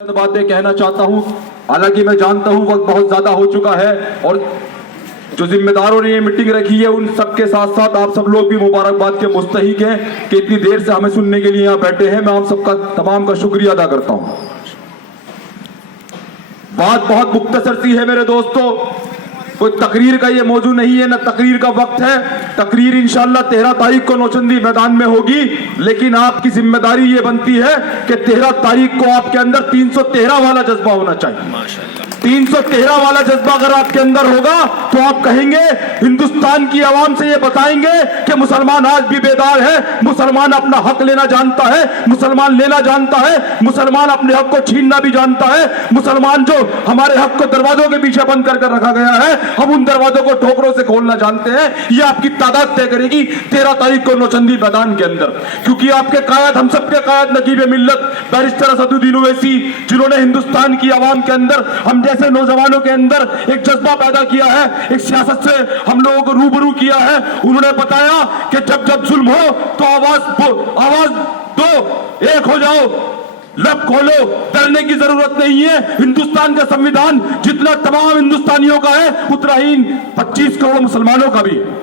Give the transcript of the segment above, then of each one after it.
बातें कहना चाहता हूं। हालांकि मैं जानता हूं वक्त बहुत ज्यादा हो चुका है और जो जिम्मेदारों ने ये मीटिंग रखी है उन सबके साथ साथ आप सब लोग भी मुबारकबाद के मुस्तहिक हैं कि इतनी देर से हमें सुनने के लिए यहाँ बैठे हैं। मैं आप सबका तमाम का शुक्रिया अदा करता हूं। बात बहुत मुख्तसर सी है मेरे दोस्तों, कोई तकरीर का ये मौजू नहीं है, ना तकरीर का वक्त है। तकरीर इंशाअल्लाह 13 तारीख को नौचंदी मैदान में होगी, लेकिन आपकी जिम्मेदारी ये बनती है कि 13 तारीख को आपके अंदर 313 वाला जज्बा होना चाहिए। माशाअल्लाह 313 वाला जज्बा अगर आपके अंदर होगा तो आप कहेंगे, हिंदुस्तान की आवाम से ये बताएंगे कि मुसलमान आज भी बेदार है, मुसलमान अपना हक लेना जानता है, मुसलमान लेना जानता है, मुसलमान अपने हक को छीनना भी जानता है। मुसलमान जो हमारे हक को दरवाजों के पीछे बंद कर रखा गया है, हम उन दरवाजों को ठोकरों से खोलना जानते हैं। ये आपकी तादाद तय करेगी 13 तारीख को नौचंदी मैदान के अंदर, क्योंकि आपके कायद, हम सबके कायद नकीब मिल्लत बैरिस्टर असदुद्दीन ओवैसी, जिन्होंने हिंदुस्तान की आवाम के अंदर, हम जैसे नौजवानों के अंदर एक जज्बा पैदा किया है, एक सियासत से हम लोगों को रूबरू किया है। उन्होंने बताया कि जब जब जुल्म हो तो आवाज दो, एक हो जाओ, लब खोलो, डरने की जरूरत नहीं है। हिंदुस्तान का संविधान जितना तमाम हिंदुस्तानियों का है उतना ही 25 करोड़ मुसलमानों का भी है।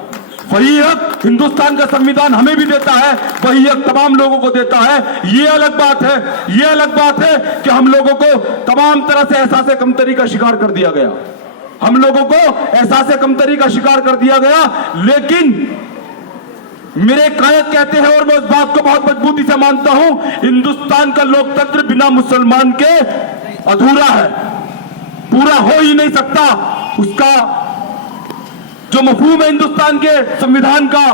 वही हक हिंदुस्तान का संविधान हमें भी देता है, वही हक तमाम लोगों को देता है। ये अलग बात है, ये अलग बात है कि हम लोगों को तमाम तरह से एहसास कमतरी का शिकार कर दिया गया, हम लोगों को एहसास कमतरी का शिकार कर दिया गया। लेकिन मेरे कायद कहते हैं और मैं उस बात को बहुत मजबूती से मानता हूं, हिंदुस्तान का लोकतंत्र बिना मुसलमान के अधूरा है, पूरा हो ही नहीं सकता। उसका जो मफहूम है हिंदुस्तान के संविधान का,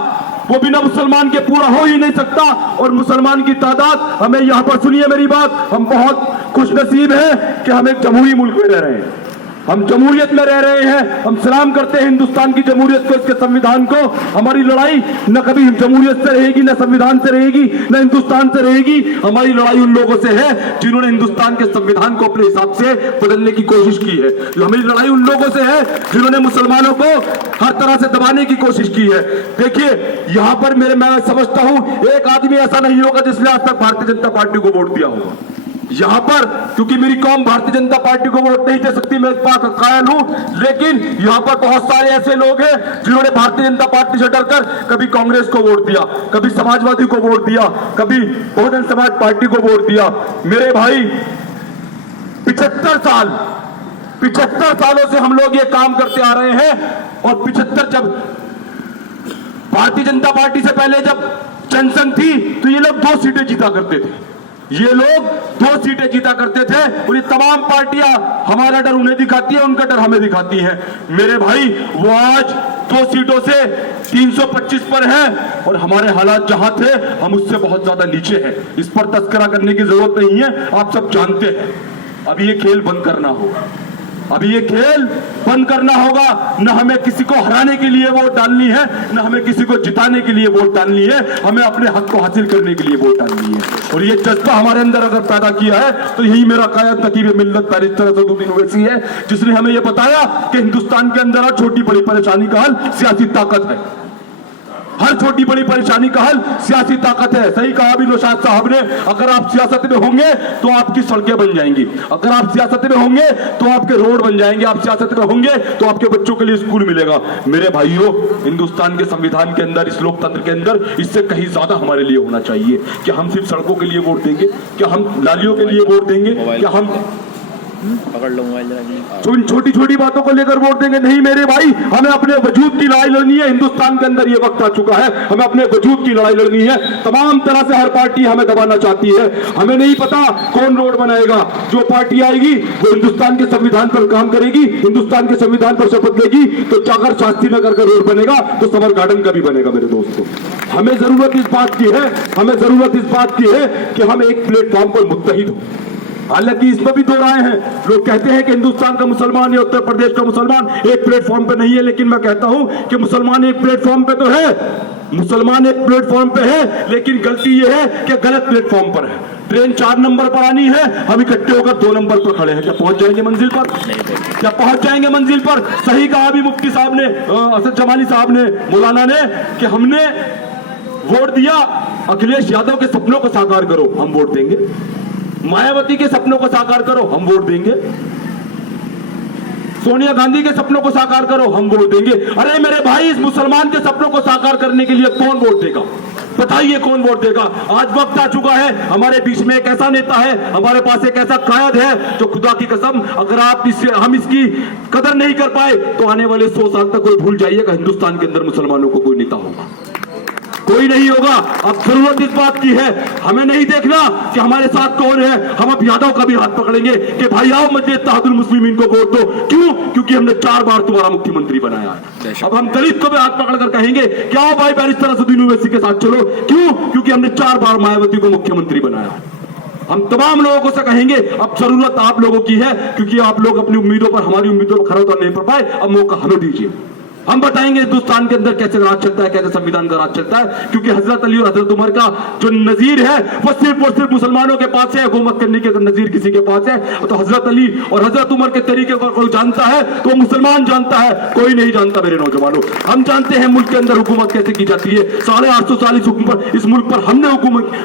वो बिना मुसलमान के पूरा हो ही नहीं सकता। और मुसलमान की तादाद, हमें यहां पर सुनिए मेरी बात, हम बहुत खुशनसीब हैं कि हम एक जमहूरी मुल्क में रह रहे हैं, हम जमहूरियत में रह रहे हैं। हम सलाम करते हैं हिंदुस्तान की जमहूरियत को, इसके संविधान को। हमारी लड़ाई न कभी जमहूरियत से रहेगी, न संविधान से रहेगी, न हिंदुस्तान से रहेगी। हमारी लड़ाई उन लोगों से है जिन्होंने हिंदुस्तान के संविधान को अपने हिसाब से बदलने की कोशिश की है। हमारी लड़ाई उन लोगों से है जिन्होंने मुसलमानों को हर तरह से दबाने की कोशिश की है। देखिए यहां पर मैं समझता हूं एक आदमी ऐसा नहीं होगा जिसने आज तक भारतीय जनता पार्टी को वोट दिया होगा यहां पर, क्योंकि मेरी कौम भारतीय जनता पार्टी को वोट नहीं दे सकती, मैं इस बात का कायल हूं। लेकिन यहां पर बहुत सारे ऐसे लोग हैं जिन्होंने भारतीय जनता पार्टी से डरकर कभी कांग्रेस को वोट दिया, कभी समाजवादी को वोट दिया, कभी बहुजन समाज पार्टी को वोट दिया। मेरे भाई 75 सालों से हम लोग ये काम करते आ रहे हैं। और 75 जब भारतीय जनता पार्टी से पहले जब जनसंघ थी तो ये लोग 2 सीटें जीता करते थे, ये लोग 2 सीटें जीता करते थे। और ये तमाम पार्टियां हमारा डर उन्हें दिखाती है, उनका डर हमें दिखाती है। मेरे भाई वो आज 2 सीटों से 325 पर है और हमारे हालात जहां थे हम उससे बहुत ज्यादा नीचे हैं। इस पर तस्करा करने की जरूरत नहीं है, आप सब जानते हैं। अभी ये खेल बंद करना होगा, अभी ये खेल बंद करना होगा। न हमें किसी को हराने के लिए वोट डालनी है, न हमें किसी को जिताने के लिए वोट डालनी है, हमें अपने हक को हासिल करने के लिए वोट डालनी है। और ये जज्बा हमारे अंदर अगर पैदा किया है तो यही मेरा कायद नकीब मिल्लत बैरिस्टर असदुद्दीन ओवैसी है, जिसने हमें यह बताया कि हिंदुस्तान के अंदर छोटी बड़ी परेशानी का हल सियासी ताकत है, हर छोटी बड़ी परेशानी का हल सियासी ताकत है। सही कहा अभी नौशाद साहब ने, अगर आप सियासत में होंगे तो आपकी सड़कें बन जाएंगी, अगर आप सियासत में होंगे तो आपके रोड बन जाएंगे, आप सियासत में होंगे तो आपके बच्चों के लिए स्कूल मिलेगा। मेरे भाइयों, हिंदुस्तान के संविधान के अंदर, इस लोकतंत्र के अंदर इससे कहीं ज्यादा हमारे लिए होना चाहिए। क्या हम सिर्फ सड़कों के लिए वोट देंगे? क्या हम नालियों के लिए वोट देंगे? क्या हम पकड़ लो मोबाइल, छोटी छोटी बातों को लेकर वोट देंगे? नहीं मेरे भाई, हमें अपने वजूद की लड़ाई लड़नी है। हिंदुस्तान के अंदर ये वक्त आ चुका है, हमें अपने वजूद की लड़ाई लड़नी है। तमाम तरह से हर पार्टी हमें दबाना चाहती है, हमें नहीं पता कौन रोड बनाएगा। जो पार्टी आएगी वो हिंदुस्तान के संविधान पर काम करेगी, हिंदुस्तान के संविधान पर शपथ लेगी। तो अगर शास्त्री नगर का रोड बनेगा तो समर गार्डन का भी बनेगा। मेरे दोस्तों, हमें जरूरत इस बात की है, हमें जरूरत इस बात की है कि हम एक प्लेटफॉर्म पर मुत्तहिद हो। हालांकि इसमें भी 2 राय हैं, लोग कहते हैं कि हिंदुस्तान का मुसलमान या उत्तर प्रदेश का मुसलमान एक प्लेटफॉर्म पे नहीं है, लेकिन मैं कहता हूं कि मुसलमान एक प्लेटफॉर्म पे तो है, मुसलमान एक प्लेटफॉर्म पे है, लेकिन गलती यह है कि गलत प्लेटफॉर्म पर है। ट्रेन 4 नंबर पर आनी है, हम इकट्ठे होकर 2 नंबर पर खड़े हैं। क्या पहुंच जाएंगे मंजिल पर? क्या पहुंच जाएंगे मंजिल पर? सही कहा अभी मुफ्ती साहब ने, असद जमाली साहब ने, मौलाना ने, कि हमने वोट दिया अखिलेश यादव के सपनों को साकार करो। हम वोट देंगे, मायावती के सपनों को साकार करो, हम वोट देंगे। सोनिया गांधी के सपनों को साकार करो, हम वोट देंगे। अरे मेरे भाई, इस मुसलमान के सपनों को साकार करने के लिए कौन वोट देगा? बताइए कौन वोट देगा? आज वक्त आ चुका है, हमारे बीच में एक ऐसा नेता है, हमारे पास एक ऐसा कायद है जो खुदा की कसम, अगर आप हम इसकी कदर नहीं कर पाए तो आने वाले 100 साल तक कोई भूल जाइएगा, हिंदुस्तान के अंदर मुसलमानों को कोई नेता होगा, कोई नहीं होगा। अब जरूरत इस बात की है, हमें नहीं देखना कि हमारे साथ कौन है, हम अब यादव का भी हाथ पकड़ेंगे कि भाई आओ मजलिस इत्तेहादुल मुस्लिमीन को वोट दो। क्यों? क्योंकि हमने 4 बार तुम्हारा मुख्यमंत्री बनाया है। अब हम दलित को भी हाथ पकड़कर कहेंगे कि आओ भाई बैरिस्टर असदुद्दीन ओवैसी के साथ चलो। क्यों? क्योंकि हमने 4 बार मायावती को मुख्यमंत्री बनाया है। हम तमाम लोगों को से कहेंगे अब जरूरत आप लोगों की है, क्योंकि आप लोग अपनी उम्मीदों पर, हमारी उम्मीदों पर खरा उतर नहीं पड़ पाए, अब मौका हमें दीजिए। हम बताएंगे हिंदुस्तान के अंदर कैसे राज चलता है, कैसे संविधान का राज चलता है। क्योंकि हजरत अली और हजरत उमर का जो नजीर है वो सिर्फ और सिर्फ मुसलमानों के पास है। हुकूमत करने के अगर नजीर किसी के पास है तो हजरत अली और हजरत उमर के तरीके को कोई जानता है तो मुसलमान जानता है, कोई नहीं जानता। मेरे नौजवानों, हम जानते हैं मुल्क के अंदर हुकूमत कैसे की जाती है। 850 साल इस मुल्क पर हमने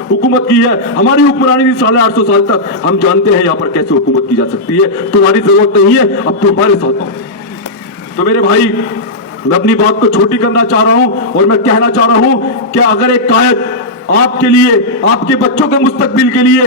हुकूमत की है, हमारी हुक्मरानी थी 850 साल तक। हम जानते हैं यहाँ पर कैसे हुकूमत की जा सकती है। तुम्हारी जरूरत नहीं है, अब तुम हमारे साथ आओ। तो मेरे भाई, मैं अपनी बात को छोटी करना चाह रहा हूं और मैं कहना चाह रहा हूं कि अगर एक कायद आपके लिए, आपके बच्चों के मुस्तकबिल के लिए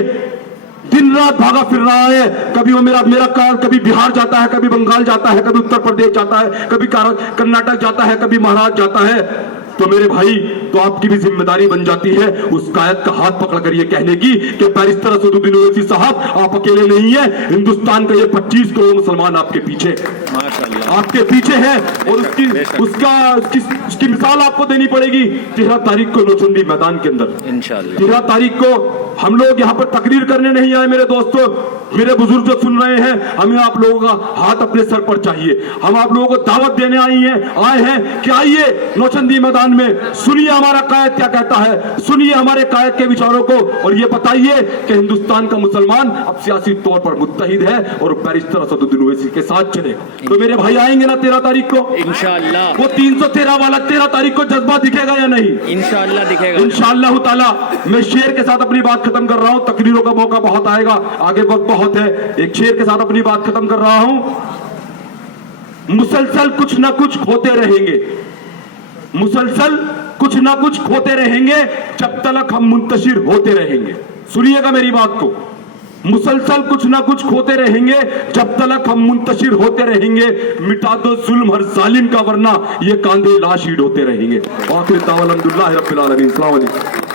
दिन रात भागा फिर रहा है, कभी वो मेरा कायद कभी बिहार जाता है, कभी बंगाल जाता है, कभी उत्तर प्रदेश जाता है, कभी कर्नाटक जाता है, कभी महाराष्ट्र जाता है, तो मेरे भाई, तो आपकी भी जिम्मेदारी बन जाती है उस कायद का हाथ पकड़कर ये कहने की कि बैरिस्टर असदुद्दीन ओवैसी साहब आप अकेले नहीं है, हिंदुस्तान का ये 25 करोड़ मुसलमान आपके पीछे, माशाअल्लाह आपके पीछे है। और उसकी मिसाल आपको देनी पड़ेगी 13 तारीख को नौचंदी मैदान के अंदर। इंशाअल्लाह 13 तारीख को हम लोग यहाँ पर तकरीर करने नहीं आए मेरे दोस्तों, मेरे बुजुर्ग जो सुन रहे हैं, हमें आप लोगों का हाथ अपने सर पर चाहिए। हम आप लोगों को दावत देने आए हैं कि आइए नौचंदी मैदान में, सुनिए हमारा कायद क्या कहता है, सुनिए हमारे कायद के विचारों को, और ये बताइए कि हिंदुस्तान का मुसलमान अब सियासी तौर पर मुत्तहिद है और बैरिस्टर असदुद्दीन ओवैसी के साथ चलेगा। तो मेरे भाई आएंगे ना 13 तारीख को? इंशाअल्लाह। वो 313 वाला 13 तारीख को जज्बा दिखेगा या नहीं? इंशाअल्लाह दिखेगा। इंशाअल्लाह ताला। मैं शेर के साथ अपनी बात खत्म कर रहा हूं, तकरीरों का मौका बहुत आएगा, आगे वक्त बहुत है। एक शेर के साथ अपनी बात खत्म कर रहा हूं। मुसलसल कुछ ना कुछ खोते रहेंगे, मुसलसल कुछ ना कुछ खोते रहेंगे जब तक हम मुंतशिर होते रहेंगे। सुनिएगा मेरी बात को, मुसलसल कुछ ना कुछ खोते रहेंगे जब तक हम मुंतशिर होते रहेंगे। मिटा दो जुल्म हर जालिम का, वरना ये कांधे लाश ईड होते रहेंगे। आखिर दावा अल्हम्दुलिल्लाह रब्बिल आलमीन। अस्सलाम वालेकुम।